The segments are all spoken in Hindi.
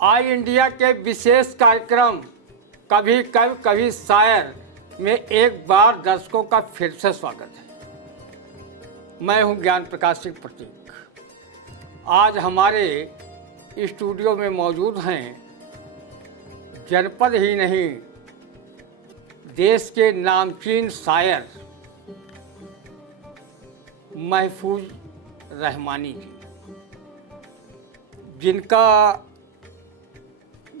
आई इंडिया के विशेष कार्यक्रम कभी कव कभी शायर में एक बार दर्शकों का फिर से स्वागत है। मैं हूं ज्ञान प्रकाश सिंह प्रतीक। आज हमारे स्टूडियो में मौजूद हैं जनपद ही नहीं देश के नामचीन शायर महफूज रहमानी जी, जिनका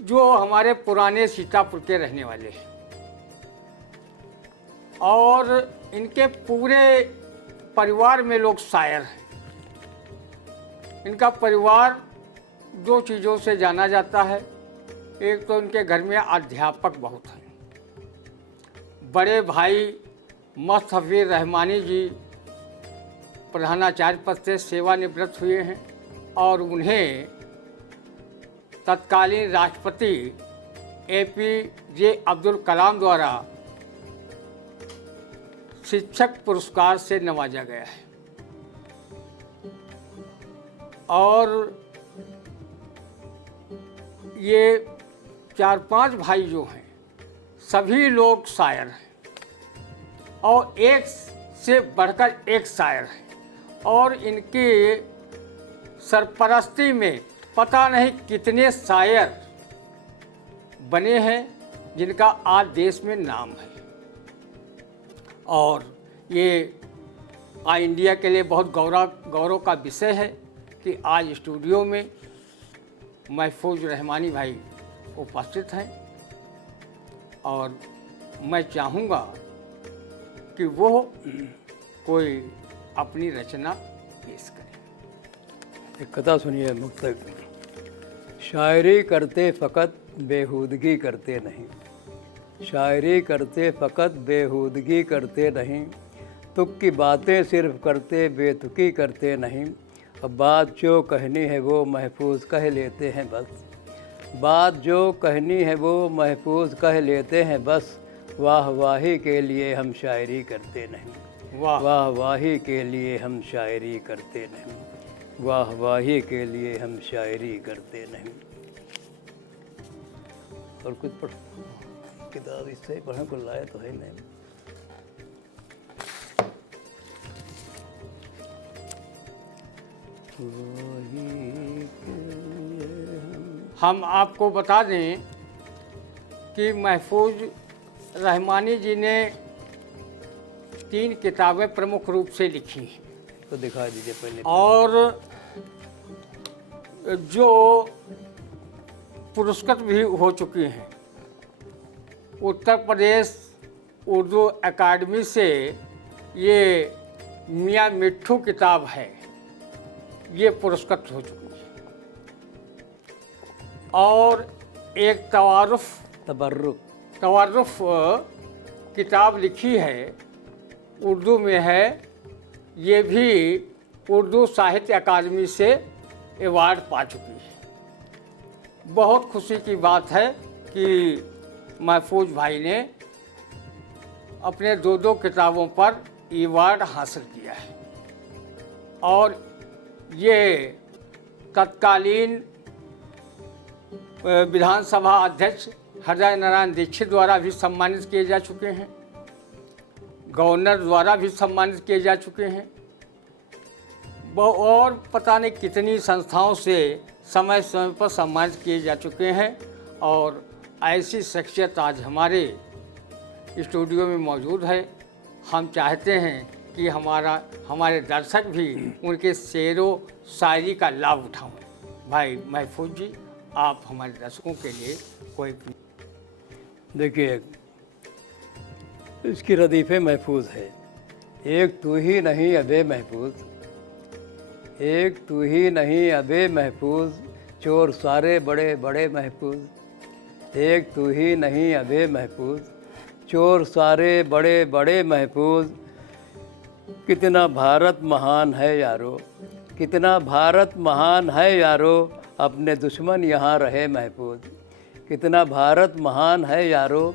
जो हमारे पुराने सीतापुर के रहने वाले हैं और इनके पूरे परिवार में लोग शायर हैं। इनका परिवार दो चीज़ों से जाना जाता है। एक तो इनके घर में अध्यापक बहुत हैं। बड़े भाई मुस्तफी रहमानी जी प्रधानाचार्य पद से सेवानिवृत्त हुए हैं और उन्हें तत्कालीन राष्ट्रपति APJ अब्दुल कलाम द्वारा शिक्षक पुरस्कार से नवाजा गया है। और ये 4-5 भाई जो हैं सभी लोग शायर हैं और एक से बढ़कर एक शायर हैं और इनकी सरपरस्ती में पता नहीं कितने शायर बने हैं जिनका आज देश में नाम है। और ये आई इंडिया के लिए बहुत गौरव का विषय है कि आज स्टूडियो में महफूज रहमानी भाई उपस्थित हैं और मैं चाहूँगा कि वो कोई अपनी रचना पेश करें। एक कथा सुनिए मुक्तक। शायरी करते फ़कत बेहूदगी करते नहीं, शायरी करते फ़कत बेहूदगी करते नहीं, तुक की बातें सिर्फ करते बेतुकी करते नहीं। अब बात जो कहनी है वो महफूज कह लेते हैं बस, बात जो कहनी है वो महफूज कह लेते हैं बस। वाह वाही के लिए हम शायरी करते नहीं, वाह वाही के लिए हम शायरी करते नहीं, वाह वाही के लिए हम शायरी करते नहीं। और कुछ पढ़ किताब इससे पढ़ने को लाया तो है नहीं। हम आपको बता दें कि महफूज रहमानी जी ने 3 किताबें प्रमुख रूप से लिखी हैं। तो दिखा दीजिए पहले। और जो पुरस्कृत भी हो चुकी हैं। उत्तर प्रदेश उर्दू अकादमी से ये मियाँ मिट्ठू किताब है, ये पुरस्कृत हो चुकी है। और एक तवारुफ किताब लिखी है, उर्दू में है, ये भी उर्दू साहित्य अकादमी से अवार्ड पा चुकी है। बहुत खुशी की बात है कि महफूज भाई ने अपने 2 किताबों पर अवार्ड हासिल किया है। और ये तत्कालीन विधानसभा अध्यक्ष हृदय नारायण दीक्षित द्वारा भी सम्मानित किए जा चुके हैं, गवर्नर द्वारा भी सम्मानित किए जा चुके हैं और पता नहीं कितनी संस्थाओं से समय समय पर सम्मानित किए जा चुके हैं। और ऐसी शख्सियत आज हमारे स्टूडियो में मौजूद है। हम चाहते हैं कि हमारे दर्शक भी उनके शेरो शायरी का लाभ उठाएं। भाई महफूज जी, आप हमारे दर्शकों के लिए कोई। देखिए, इसकी रदीफ़े महफूज है। एक तू ही नहीं अबे महफूज, एक तू ही नहीं अबे महफूज, चोर सारे बड़े बड़े महफूज। एक तू ही नहीं अबे महफूज, चोर सारे बड़े बड़े महफूज। कितना भारत महान है यारो, कितना भारत महान है यारो, अपने दुश्मन यहाँ रहे महफूज। कितना भारत महान है यारो,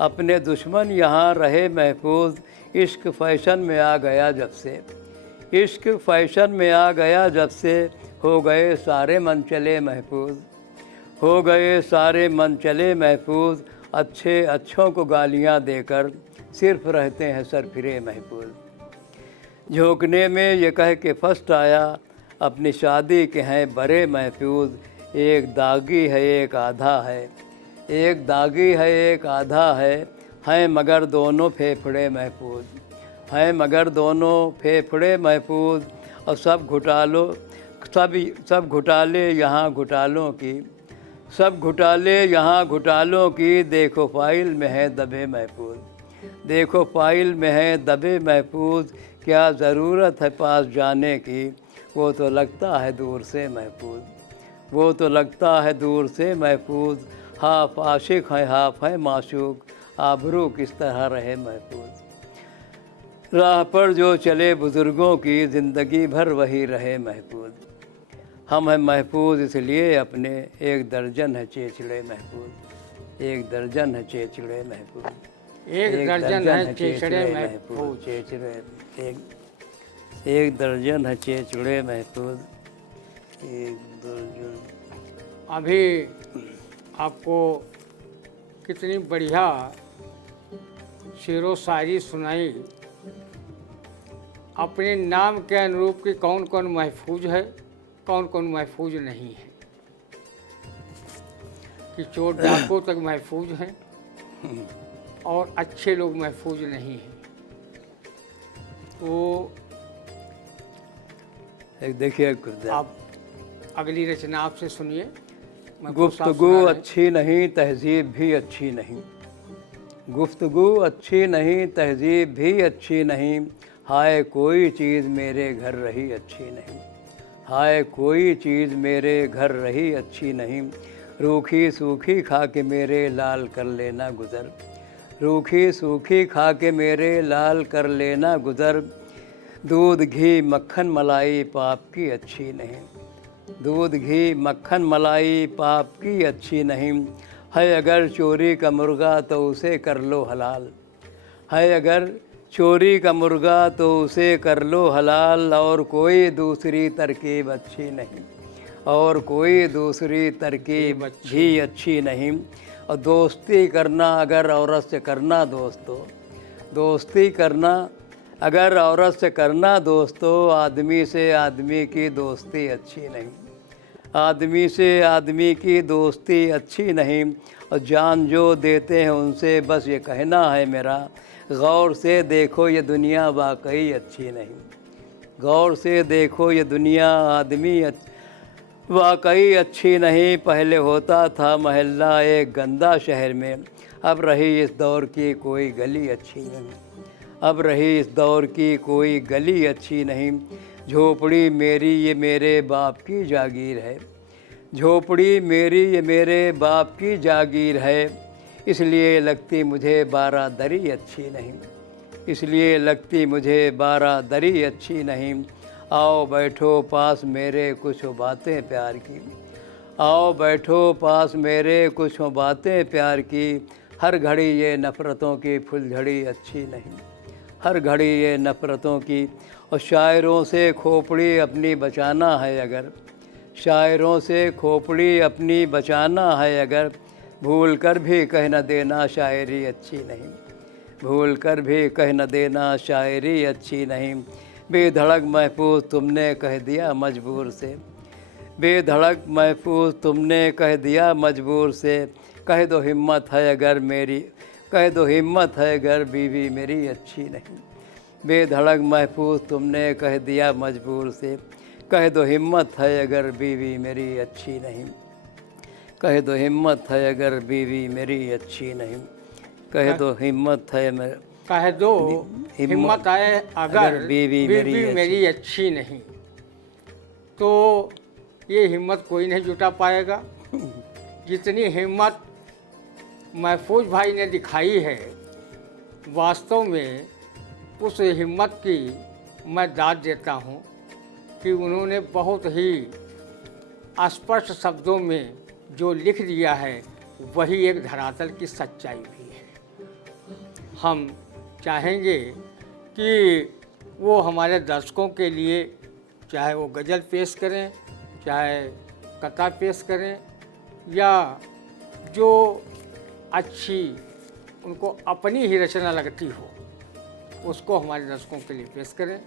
अपने दुश्मन यहाँ रहे महफूज। इश्क फैशन में आ गया जब से, इश्क फैशन में आ गया जब से, हो गए सारे मन चले महफूज, हो गए सारे मन चले महफूज, अच्छे अच्छों को गालियां देकर सिर्फ रहते हैं सर फिरे महफूज। झोंकने में ये कह के फर्स्ट आया, अपनी शादी के हैं बड़े महफूज, एक दागी है एक आधा है, एक दागी है एक आधा है मगर दोनों फेफड़े महफूज, हैं मगर दोनों फेफड़े महफूज। और सब घुटाले यहाँ घुटालों की, सब घुटाले यहाँ घुटालों की, देखो फाइल में है दबे महफूज, देखो फाइल में है दबे महफूज। क्या ज़रूरत है पास जाने की, वो तो लगता है दूर से महफूज, वो तो लगता है दूर से महफूज। हाफ आशिक है हाफ है माशूक, आबरू किस तरह रहे महफूज। राह पर जो चले बुज़ुर्गों की, ज़िंदगी भर वही रहे महफूज। हम हैं महफूज इसलिए अपने, एक दर्जन है चेचड़े महफूज, एक दर्जन है चेचड़े महफूज, एक दर्जन है चेचड़े महफूज। चेचड़े एक दर्जन है चेचड़े महफूज, एक दर्जन। अभी आपको कितनी बढ़िया शेरो शायरी सुनाई। अपने नाम के अनुरूप कि कौन कौन महफूज है, कौन कौन महफूज नहीं है, कि चोर डाकू तक महफूज हैं और अच्छे लोग महफूज नहीं हैं। तो एक देखिए आप अगली रचना आपसे सुनिए। गुफ्तगू अच्छी नहीं तहजीब भी अच्छी नहीं, गुफ्तगू अच्छी नहीं तहजीब भी अच्छी नहीं, हाय कोई चीज़ मेरे घर रही अच्छी नहीं, हाय कोई चीज़ मेरे घर रही अच्छी नहीं। रूखी सूखी खा के मेरे लाल कर लेना गुज़र, रूखी सूखी खा के मेरे लाल कर लेना गुज़र। दूध घी मक्खन मलाई पाप की अच्छी नहीं, दूध घी मक्खन मलाई पाप की अच्छी नहीं। है अगर चोरी का मुर्गा तो उसे कर लो हलाल, है अगर चोरी का मुर्गा तो उसे कर लो हलाल। और कोई दूसरी तरकीब अच्छी नहीं, और कोई दूसरी तरकीब भी अच्छी नहीं। और दोस्ती करना अगर औरत से करना दोस्तों, दोस्ती करना अगर औरत से करना दोस्तों, आदमी से आदमी की दोस्ती अच्छी नहीं, आदमी से आदमी की दोस्ती अच्छी नहीं। और जान जो देते हैं उनसे बस ये कहना है मेरा, गौर से देखो ये दुनिया वाकई अच्छी नहीं, गौर से देखो ये दुनिया आदमी वाकई अच्छी नहीं। पहले होता था महल्ला एक गंदा शहर में, अब रही इस दौर की कोई गली अच्छी नहीं, अब रही इस दौर की कोई गली अच्छी नहीं। झोपड़ी मेरी ये मेरे बाप की जागीर है, झोपड़ी मेरी ये मेरे बाप की जागीर है, इसलिए लगती मुझे बारादरी अच्छी नहीं, इसलिए लगती मुझे बारादरी अच्छी नहीं। आओ बैठो पास मेरे कुछ बातें प्यार की, आओ बैठो पास मेरे कुछ बातें प्यार की। हर घड़ी ये नफ़रतों की फुलझड़ी अच्छी नहीं, हर घड़ी ये नफ़रतों की। और शायरों से खोपड़ी अपनी बचाना है अगर, शायरों से खोपड़ी अपनी बचाना है अगर, भूल कर भी कह न देना शायरी अच्छी नहीं, भूल कर भी कह न देना शायरी अच्छी नहीं। बेधड़क महफूज तुमने कह दिया मजबूर से, बेधड़क महफूज तुमने कह दिया मजबूर से। कह दो हिम्मत है अगर मेरी, कह दो हिम्मत है अगर बीवी मेरी अच्छी नहीं, बेधड़क महफूज तुमने कह दिया मजबूर से। कह दो हिम्मत है अगर बीवी मेरी अच्छी नहीं, कह दो हिम्मत है अगर बीवी मेरी अच्छी नहीं, कह दो हिम्मत है मैं, कह दो हिम्मत है अगर बीवी मेरी अच्छी नहीं। तो ये हिम्मत कोई नहीं जुटा पाएगा जितनी हिम्मत महफूज भाई ने दिखाई है। वास्तव में उस हिम्मत की मैं दाद देता हूँ कि उन्होंने बहुत ही स्पष्ट शब्दों में जो लिख दिया है वही एक धरातल की सच्चाई भी है। हम चाहेंगे कि वो हमारे दर्शकों के लिए चाहे वो गज़ल पेश करें, चाहे कथा पेश करें, या जो अच्छी उनको अपनी ही रचना लगती हो उसको हमारे दर्शकों के लिए पेश करें।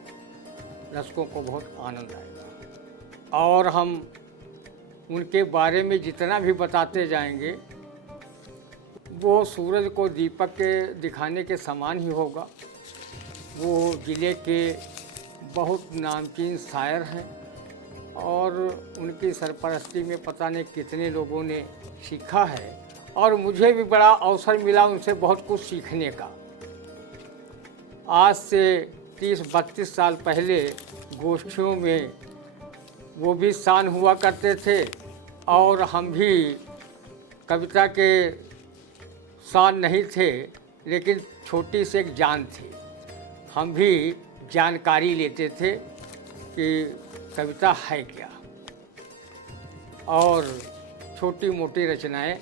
दर्शकों को बहुत आनंद आएगा और हम उनके बारे में जितना भी बताते जाएंगे वो सूरज को दीपक के दिखाने के समान ही होगा। वो ज़िले के बहुत नामचीन शायर हैं और उनकी सरपरस्ती में पता नहीं कितने लोगों ने सीखा है और मुझे भी बड़ा अवसर मिला उनसे बहुत कुछ सीखने का। आज से 30-32 साल पहले गोष्ठियों में वो भी शान हुआ करते थे और हम भी कविता के शान नहीं थे, लेकिन छोटी सी एक जान थी। हम भी जानकारी लेते थे कि कविता है क्या और छोटी मोटी रचनाएं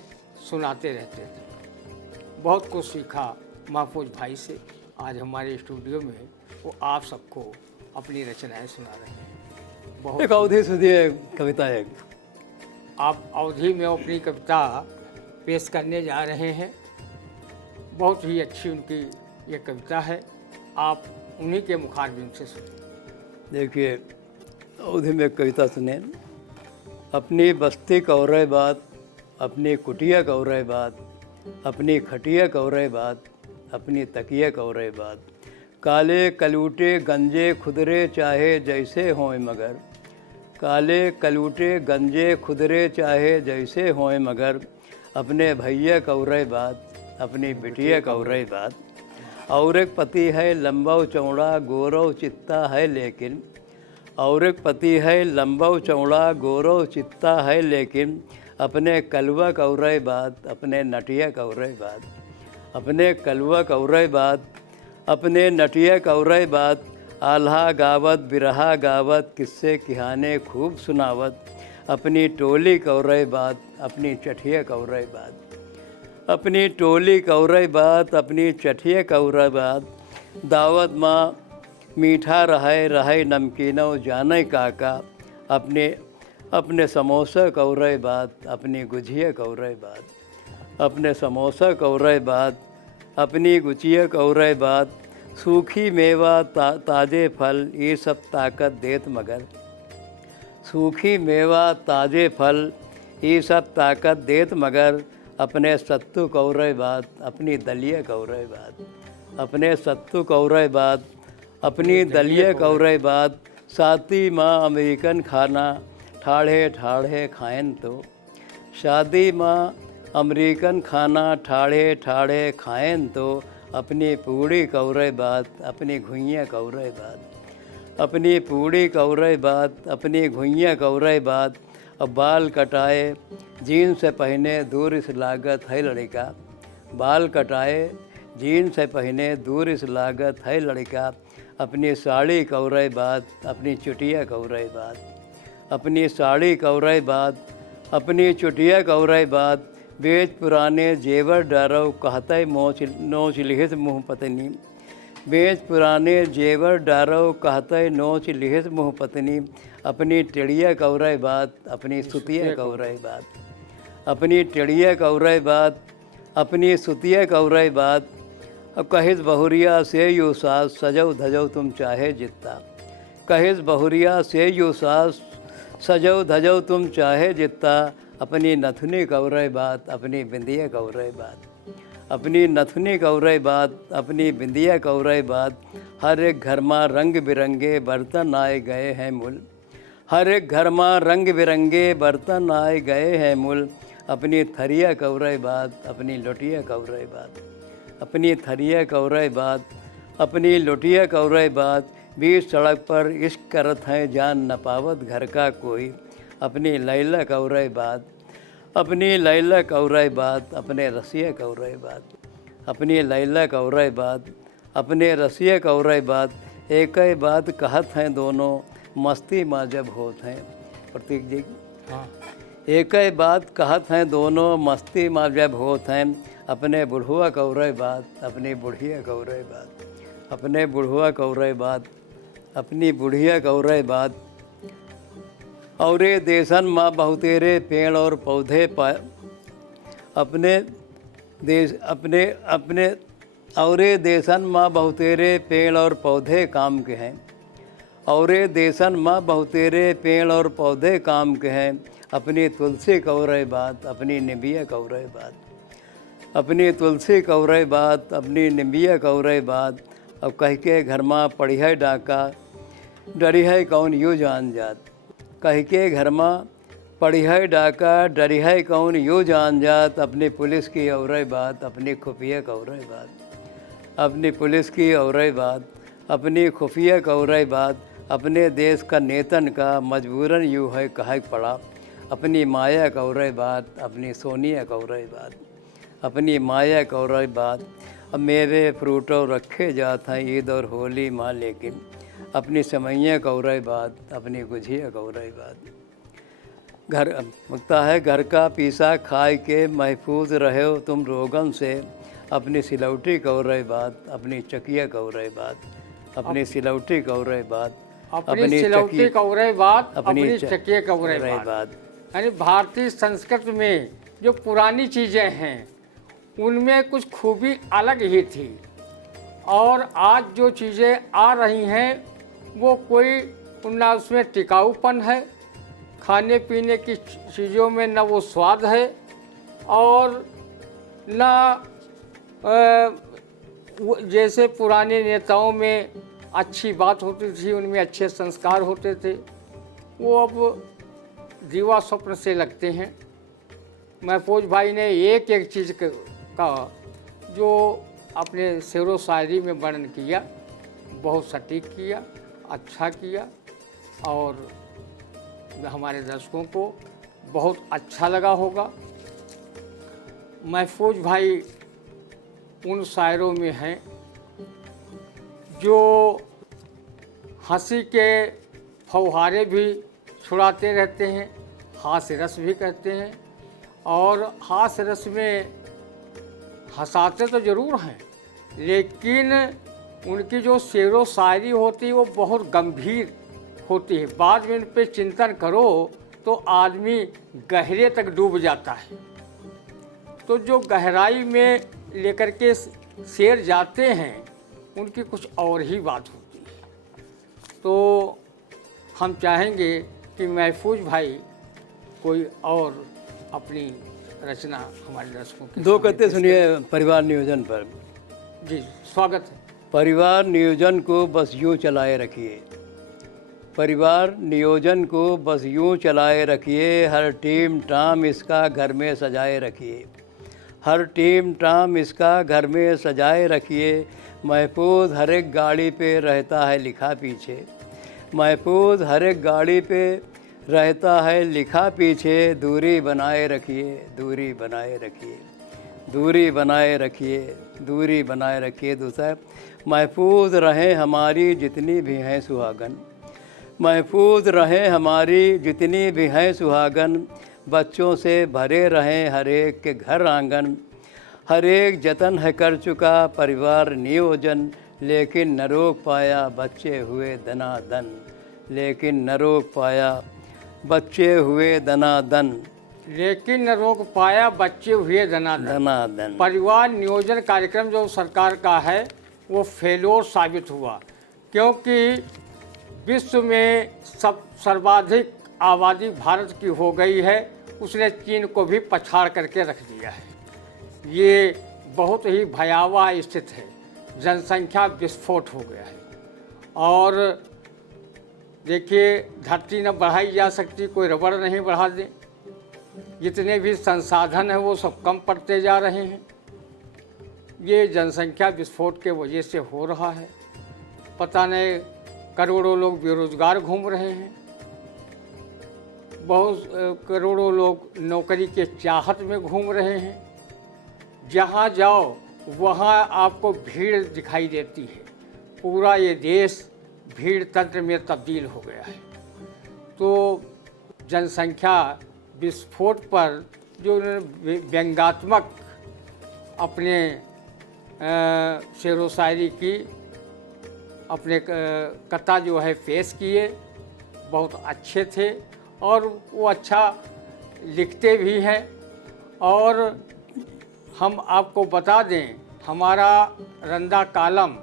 सुनाते रहते थे। बहुत कुछ सीखा महफूज भाई से। आज हमारे स्टूडियो में वो आप सबको अपनी रचनाएं सुना रहे हैं। बहुत एक अवधि सुनिए कविता एक। आप अवधि में अपनी कविता पेश करने जा रहे हैं। बहुत ही अच्छी उनकी ये कविता है, आप उन्हीं के मुखारबिंद से सुनिए। देखिए अवधि में कविता सुने। अपनी बस्ती कौरे बात, अपनी कुटिया कौरे बात, अपनी खटिया कौरे बात, अपनी तकिया कौरे बात। काले कलूटे गंजे खुदरे चाहे जैसे हों मगर, काले कलूटे गंजे खुदरे चाहे जैसे हों मगर। अपने भैया कौरे बात, अपनी बिटिया कौरे बात। और एक पति है लंबा चौड़ा गौरव चित्ता है लेकिन, और एक पति है लंबा चौड़ा गौरव चित्ता है लेकिन। अपने कलवा कौरे बात, अपने नटिया कौरे बात, अपने कलवा कौरे बात, अपने नटिया कौरे बात। आल्हा गावत बिरहा गावत, किस्से किहाने खूब सुनावत। अपनी टोली कौरे बात, अपनी चठिया कौरे बात, अपनी टोली कौरे बात, अपनी चठिया कौरे बात। दावत माँ मीठा रहे रहे नमकीनो जाने काका। अपने समोसा कौरे बात, अपनी गुझिया कौरे बात, अपने समोसा कौरे बात, अपनी गुचिया कौरे बात। सूखी मेवा ताज़े फल, ये सब ताकत देत मगर। सूखी मेवा ताज़े फल, ये सब ताकत देत मगर। अपने सत्तू कौरे बात, अपनी दलिया कौरे बात, अपने सत्तू कौरे बात, अपनी दलिया कौरे बात। साथी माँ अमेरिकन खाना, ठाढ़े ठाढ़े खाएं तो। शादी माँ अमेरिकन खाना, ठाढ़े ठाढ़े खाएं तो। अपनी पूड़ी कौरे बात, अपनी घुइयाँ कौरे बात, अपनी पूड़ी कौरे बात, अपनी घुइयाँ कौरे बात। अब बाल कटाए जीन्स पहने दूर से लागत है लड़का। बाल कटाए जीन्स पहने दूर से लागत है लड़का। अपनी साड़ी कौरे बात, अपनी चुटिया कौरे बात, अपनी साड़ी कौरे बात, अपनी चुटिया कौरे बात। बेच पुराने जेवर डारो, कहते नोच लिहित मुँह पत्नी। बेच पुराने जेवर डारो, कहते नोच लिहित मुँह पत्नी। अपनी टिड़िया कौरे बात, अपनी सुतिया कौरे बात, अपनी टिड़िया कौरे बात, अपनी सुतिया कौरे बात। अब कहिस बहुरिया से यू सास, सजो धजो तुम चाहे जितना। कहिस बहुरिया से यू सास, सजो धजो तुम चाहे जितना। अपनी नथुनी कौरे बात, अपनी बिंदिया कौरे बात, अपनी नथुनी कौरे बात, अपनी बिंदिया कौरे बात। हर एक घर में रंग बिरंगे बर्तन आए गए हैं मूल। हर एक घर में रंग बिरंगे बर्तन आए गए हैं मूल। अपनी थरिया कौरे बात, अपनी लोटिया कौरे बात, अपनी थरिया कौरे बात, अपनी लोटिया कौरे बात। बीच सड़क पर इश्क करत हैं जान न पावत घर का कोई। अपनी लैला कौरे बात, अपनी लैला कौरे बात, अपने रसिया कौरे बात, अपनी लैला कौरे बात, अपने रसिया कौरे बात। एक ही बात कहत हैं दोनों, मस्ती माँ जब होत हैं। प्रतीक जी हाँ, एक ही बात कहत हैं दोनों, मस्ती माँ जब होत हैं। अपने बुढ़वा कौरे बात, अपनी बुढ़िया कौरे बात, अपने बुढ़वा कौरे बात, अपनी बुढ़िया कौरे बात। औरे देशन माँ बहुतेरे पेड़ और पौधे अपने देश अपने अपने औरे देशन माँ बहुतेरे पेड़ और पौधे काम के हैं। औरे देशन माँ बहुतेरे पेड़ और पौधे काम के हैं। अपनी तुलसी कौरे बात, अपनी निबिया कौरे बात, अपनी तुलसी कौरे बात, अपनी निबिया कौरे बात। अब कह के घर माँ पड़ी है डाका, डरी है कौन यूँ जान जात। कह के घर माँ पड़ी है डाका, डरी है कौन यूँ जान जात। अपनी पुलिस की औरे बात, अपनी खुफिया कौरे बात, अपनी पुलिस की औरे बात, अपनी खुफिया कौरे बात। अपने देश का नेतन का मजबूरन यूँ है कहा पड़ा। अपनी माया कौरे बात, अपनी सोनिया कौरे बात, अपनी माया कौरे बात। अब मेवे फ्रूटो रखे जात हैं ईद और होली माँ, लेकिन अपनी समैया कौरे बात, अपनी गुझिया कौरे बात। घर लगता है घर का पीसा खाए के महफूज रहे हो तुम रोगन से। अपनी सिलौटी कौरे बात, अपनी चकिया कौरे बात, अपनी सिलौटी कौरे बात, अपनी सिलौटी कौरे बात, अपनी अपनी चकिया कौरे बात। यानी भारतीय संस्कृति में जो पुरानी चीज़ें हैं उनमें कुछ खूबी अलग ही थी, और आज जो चीज़ें आ रही हैं वो कोई ना उसमें टिकाऊपन है, खाने पीने की चीज़ों में न वो स्वाद है, और न जैसे पुराने नेताओं में अच्छी बात होती थी, उनमें अच्छे संस्कार होते थे, वो अब दीवा स्वप्न से लगते हैं। महफूज भाई ने एक एक चीज़ का जो अपने शेरो शायरी में वर्णन किया, बहुत सटीक किया, अच्छा किया, और हमारे दर्शकों को बहुत अच्छा लगा होगा। महफूज भाई उन शायरों में हैं जो हंसी के फव्वारे भी छुड़ाते रहते हैं, हास्य रस भी कहते हैं, और हास्य रस में हंसाते तो ज़रूर हैं, लेकिन उनकी जो शेरो शायरी होती है वो बहुत गंभीर होती है। बाद में उन पर चिंतन करो तो आदमी गहरे तक डूब जाता है। तो जो गहराई में लेकर के शेर जाते हैं उनकी कुछ और ही बात होती है। तो हम चाहेंगे कि महफूज भाई कोई और अपनी रचना हमारे दर्शकों के दो कहते सुनिए परिवार नियोजन पर। जी स्वागत है। परिवार नियोजन को बस यूँ चलाए रखिए, परिवार नियोजन को बस यूँ चलाए रखिए। हर टीम टाम इसका घर में सजाए रखिए, हर टीम टाम इसका घर में सजाए रखिए। महफूज हर एक गाड़ी पे रहता है लिखा पीछे, महफूज हर एक गाड़ी पे रहता है लिखा पीछे। दूरी बनाए रखिए, दूरी बनाए रखिए, दूरी बनाए रखिए, दूरी बनाए रखिए। दूसरा, महफूज रहें हमारी जितनी भी हैं सुहागन, महफूज रहें हमारी जितनी भी हैं सुहागन। बच्चों से भरे रहें हर एक के घर आंगन। हर एक जतन है कर चुका परिवार नियोजन, लेकिन न रोक पाया बच्चे हुए दनादन, लेकिन न रोक पाया बच्चे हुए दनादन, लेकिन न रोक पाया बच्चे हुए दनादन। दनादन। परिवार नियोजन कार्यक्रम जो सरकार का है वो फेलोर साबित हुआ, क्योंकि विश्व में सर्वाधिक आबादी भारत की हो गई है, उसने चीन को भी पछाड़ करके रख दिया है। ये बहुत ही भयावह स्थिति है, जनसंख्या विस्फोट हो गया है। और देखिए, धरती न बढ़ाई जा सकती, कोई रबड़ नहीं बढ़ा दे। जितने भी संसाधन हैं वो सब कम पड़ते जा रहे हैं। ये जनसंख्या विस्फोट के वजह से हो रहा है। पता नहीं करोड़ों लोग बेरोजगार घूम रहे हैं, बहुत करोड़ों लोग नौकरी के चाहत में घूम रहे हैं। जहाँ जाओ वहाँ आपको भीड़ दिखाई देती है। पूरा ये देश भीड़ तंत्र में तब्दील हो गया है। तो जनसंख्या विस्फोट पर जो व्यंग्यात्मक अपने शेरो शायरी की अपने कथा जो है पेश किए, बहुत अच्छे थे। और वो अच्छा लिखते भी हैं। और हम आपको बता दें, हमारा रंदा कालम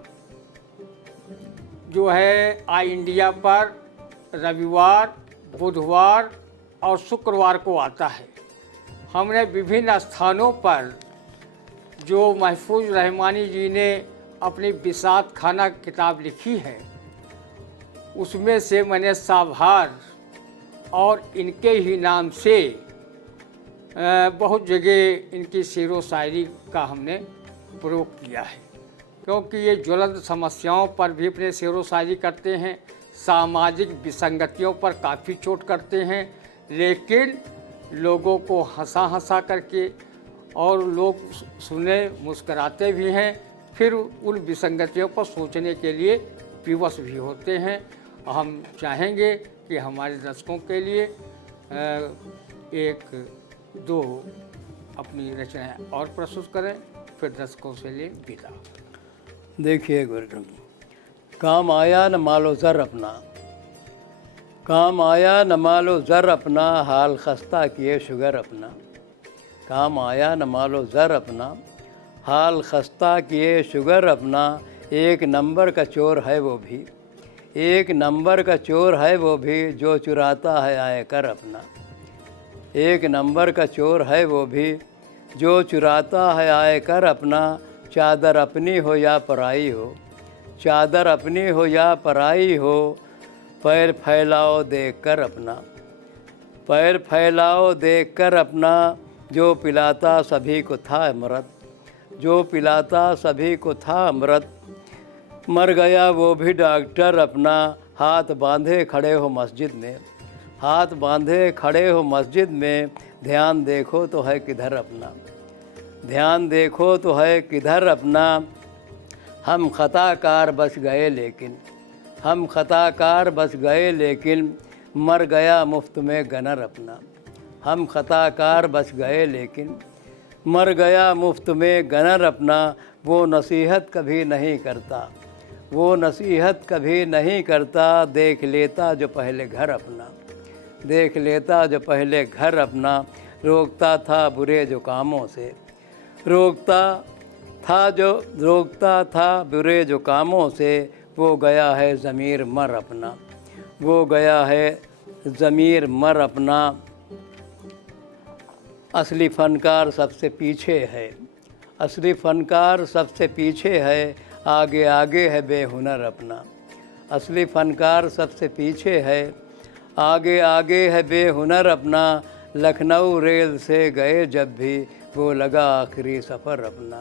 जो है आई इंडिया पर रविवार, बुधवार और शुक्रवार को आता है। हमने विभिन्न स्थानों पर जो महफूज रहमानी जी ने अपनी बिसात खाना किताब लिखी है, उसमें से मैंने साभार और इनके ही नाम से बहुत जगह इनकी शेर व शायरी का हमने प्रयोग किया है, क्योंकि ये ज्वलंत समस्याओं पर भी अपने शेर व शायरी करते हैं, सामाजिक विसंगतियों पर काफ़ी चोट करते हैं, लेकिन लोगों को हंसा करके, और लोग सुने मुस्कराते भी हैं, फिर उन विसंगतियों पर सोचने के लिए विवश भी होते हैं। हम चाहेंगे कि हमारे दर्शकों के लिए एक दो अपनी रचनाएं और प्रस्तुत करें, फिर दर्शकों से ले विदा। देखिए गुरु, काम आया न मालो ज़र अपना, काम आया न मालो ज़र अपना, हाल खस्ता किए शुगर अपना। काम आया न मालो ज़र अपना, हाल खस्ता किए शुगर अपना। एक नंबर का चोर है वो भी, एक नंबर का चोर है वो भी, जो चुराता है आयकर अपना। एक नंबर का चोर है वो भी, जो चुराता है आयकर अपना। चादर अपनी हो या पराई हो, चादर अपनी हो या पराई हो, पैर फैलाओ देख कर अपना, पैर फैलाओ देख कर अपना। जो पिलाता सभी को था अमृत, जो पिलाता सभी को था अमृत। मर गया वो भी डॉक्टर अपना। हाथ बांधे खड़े हो मस्जिद में, हाथ बांधे खड़े हो मस्जिद में। ध्यान देखो तो है किधर अपना, ध्यान देखो तो है किधर अपना। हम खताकार बच गए लेकिन, हम खताकार बच गए लेकिन, मर गया मुफ्त में गनर अपना। हम खताकार बच गए लेकिन, मर गया मुफ्त में गनर अपना। वो नसीहत कभी नहीं करता, वो नसीहत कभी नहीं करता। देख लेता जो पहले घर अपना, देख लेता जो पहले घर अपना। रोकता था बुरे जो कामों से, रोकता था बुरे जो कामों से। वो गया है ज़मीर मर अपना, वो गया है ज़मीर मर अपना। असली फ़नकार सबसे पीछे है, असली फ़नकार सबसे पीछे है। आगे आगे है बेहुनर अपना, असली फ़नकार सबसे पीछे है। आगे आगे है बेहुनर अपना। लखनऊ रेल से गए जब भी, वो लगा आखिरी सफ़र अपना।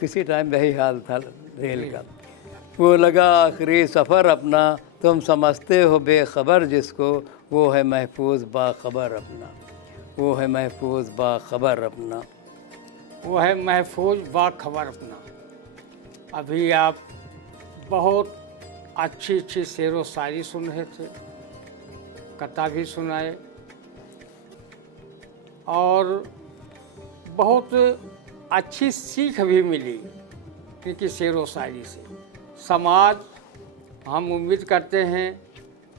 किसी टाइम यही हाल था रेल का। वो लगा आखिरी सफ़र अपना। तुम समझते हो बेखबर जिसको, वो है महफूज बाखबर अपना, वो है महफूज बाखबर अपना। वो है महफूज बाखबर अपना। अभी आप बहुत अच्छी अच्छी शेर व शायरी सुन रहे थे, कथा भी सुनाए, और बहुत अच्छी सीख भी मिली इनकी शेर व शायरी से। समाज, हम उम्मीद करते हैं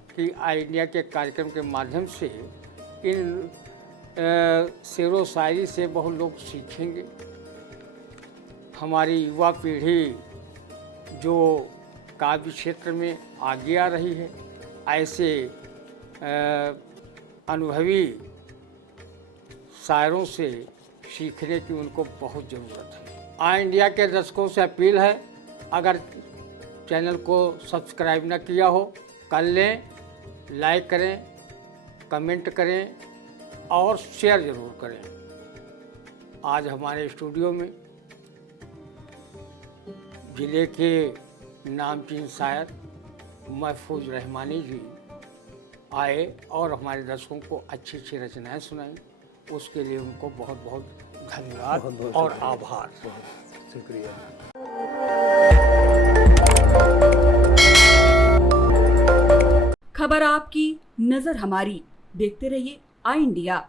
कि आई इंडिया के कार्यक्रम के माध्यम से इन शेर व शायरी से बहुत लोग सीखेंगे। हमारी युवा पीढ़ी जो काव्य क्षेत्र में आगे आ रही है, ऐसे अनुभवी शायरों से सीखने की उनको बहुत ज़रूरत है। आई इंडिया के दर्शकों से अपील है, अगर चैनल को सब्सक्राइब न किया हो कर लें, लाइक करें, कमेंट करें और शेयर ज़रूर करें। आज हमारे स्टूडियो में ज़िले के नामचीन शायर महफूज रहमानी जी आए और हमारे दर्शकों को अच्छी अच्छी रचनाएं सुनाई। उसके लिए उनको बहुत बहुत धन्यवाद और आभार। बहुत शुक्रिया। खबर आपकी, नजर हमारी। देखते रहिए आई इंडिया।